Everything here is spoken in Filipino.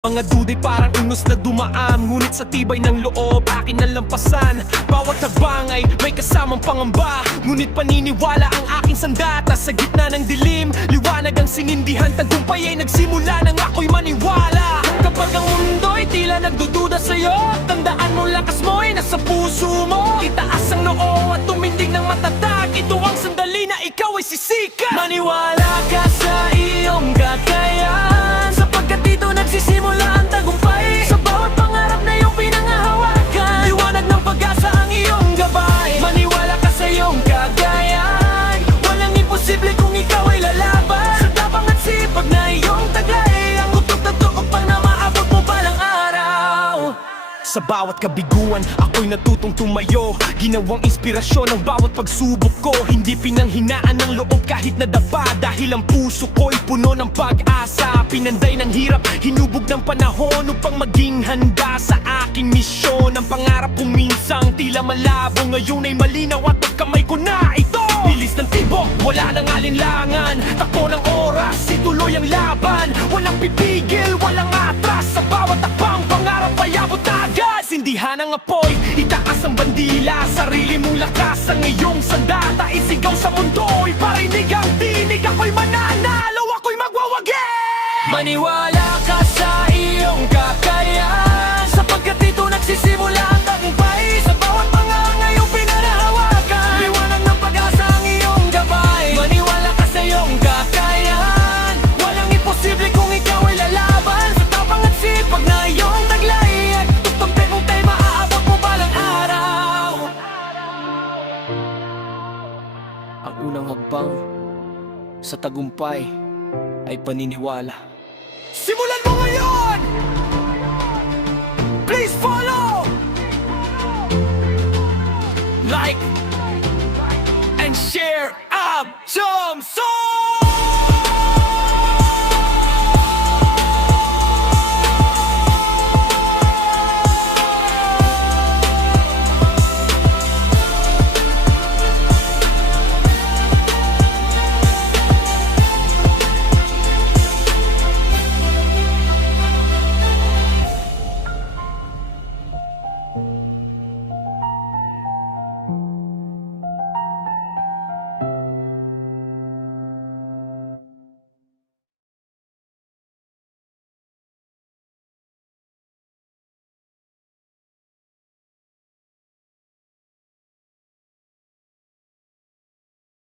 Mga duday parang unos na dumaan, ngunit sa tibay ng loob akin nalampasan. Bawat hakbang ay may kasamang pangamba, ngunit paniniwala ang aking sandata. Sa gitna ng dilim, liwanag ang sinindihan. Tagumpay ay nagsimula nang ako'y maniwala. Kapag ang mundo'y tila nagdududa sa'yo, tandaan mo lakas mo ay nasa puso mo. Itaas ang noo at tumindig ng matatag. Ito ang sandali na ikaw ay sisikat. Maniwala ka sa iyong kakayahan, sapagkat dito nagsisimula ang tagumpay. Sa bawat pangarap na iyong pinangahawakan, liwanag ng pag-asa ang iyong gabay. Maniwala ka sa iyong kagayan, walang imposible kung ikaw ay lalaban. Sa tapang at sipag na iyong taglay, ang utok na tuok pang na maabot mo balang araw. Sa bawat kabiguan, ako'y natutong tumayo. Ginawang inspirasyon ang bawat pagsubok ko. Hindi pinanghinaan ng loob kahit nadapa, dahil ang puso ko'y puno ng pag-asa. Pinanday ng hirap, hinubog ng panahon upang maging handa sa aking misyon. Ang pangarap kong minsang tila malabo, ngayon ay malinaw at pagkamay ko na ito. Bilis ng tibok, wala nang alinlangan. Takbo ng oras, ituloy ang laban. Walang pipigil, walang atras. Sa bawat takbang, pangarap ay abot agad. Sindihan ang apoy, itaas ang bandila. Sarili mong lakas ang iyong sandata. Isigaw sa mundo'y parinig ang tinig. Ako'y mananalo, ako'y magwawagi. Maniwala ka sa iyong kakayahan, sapagkat dito nagsisimula ang tagumpay. Sa bawat pangarap na iyong pinanahawakan, liwanag ng pag-asa ang iyong gabay. Maniwala ka sa iyong kakayahan, walang imposible kung ikaw ay lalaban. Sa tapang at sipag na iyong taglay, at tuktong tagumpay maaabot mo balang araw. Ang unang hakbang sa tagumpay ay paniniwala. Simulan mo ngayon! Please follow! Like and share up some song!